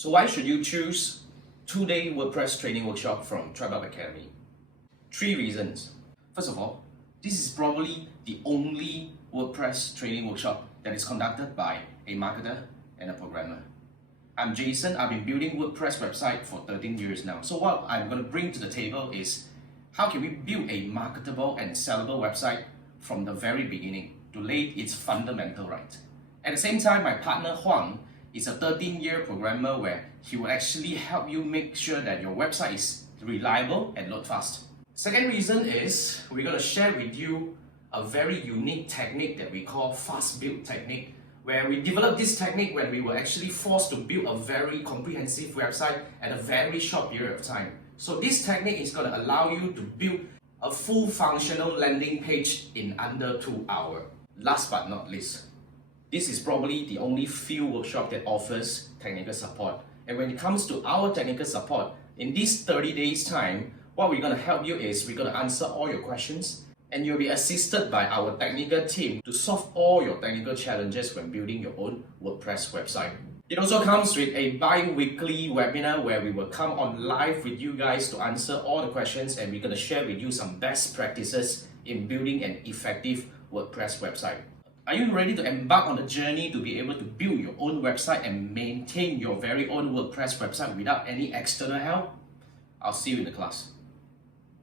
So why should you choose 2-day WordPress training workshop from Tribeup Academy? 3 reasons. First of all, this is probably the only WordPress training workshop that is conducted by a marketer and a programmer. I'm Jason. I've been building WordPress website for 13 years now. So what I'm going to bring to the table is how can we build a marketable and sellable website from the very beginning to lay its fundamental right. At the same time, my partner Huang is a 13-year programmer where he will actually help you make sure that your website is reliable and load fast. Second reason is we're going to share with you a very unique technique that we call fast build technique, where we developed this technique when we were actually forced to build a very comprehensive website at a very short period of time. So this technique is going to allow you to build a full functional landing page in under 2 hours. Last but not least, this is probably the only field workshop that offers technical support. And when it comes to our technical support, in these 30 days time, what we're going to help you is we're going to answer all your questions and you'll be assisted by our technical team to solve all your technical challenges when building your own WordPress website. It also comes with a bi-weekly webinar where we will come on live with you guys to answer all the questions, and we're going to share with you some best practices in building an effective WordPress website. Are you ready to embark on a journey to be able to build your own website and maintain your very own WordPress website without any external help? I'll see you in the class.